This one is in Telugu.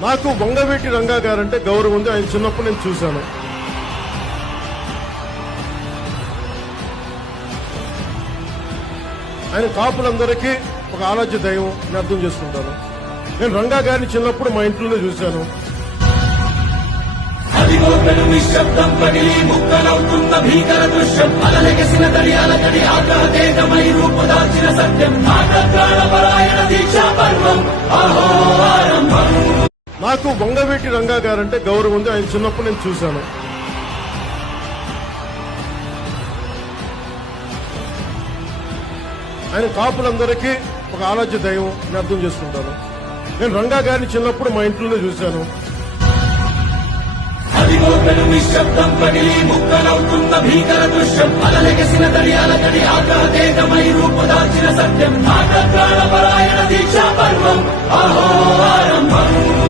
నాకు వంగవీటి రంగా గారంటే గౌరవం ఉంది. ఆయన చిన్నప్పుడు నేను చూశాను. ఆయన కాపులందరికీ ఒక ఆరాధ్య దైవం నేను అర్థం చేసుకుంటాను. నేను రంగా గారిని చిన్నప్పుడు మా ఇంట్లోనే చూశాను. అదిగో పెను నిశ్శబ్దం పగిలి ముక్కలవుతున్న భీకర దృశ్యం అలలెగసిన దర్యాల గడి ఆగ్రహతేజమై రూపుదాల్చిన సత్యం నాటప్రాణపరాయణ దీక్షా పర్వం అహో ఆరంభం. నాకు వంగవీటి రంగా గారంటే గౌరవం ఉంది. ఆయన చిన్నప్పుడు నేను చూశాను. ఆయన కాపులందరికీ ఒక ఆరాధ్య దైవం నేను అర్థం చేసుకుంటాను. నేను రంగా గారిని చిన్నప్పుడు మా ఇంట్లోనే చూశాను. అదిగో పెను నిశ్శబ్దం పగిలి ముక్కలవుతున్న భీకర దృశ్యం అలలెగసిన దర్యాల గడి ఆగ్రహతేజమై రూపుదాల్చిన సత్యం నాటప్రాణపరాయణ దీక్షా పర్వం అహో ఆరంభం.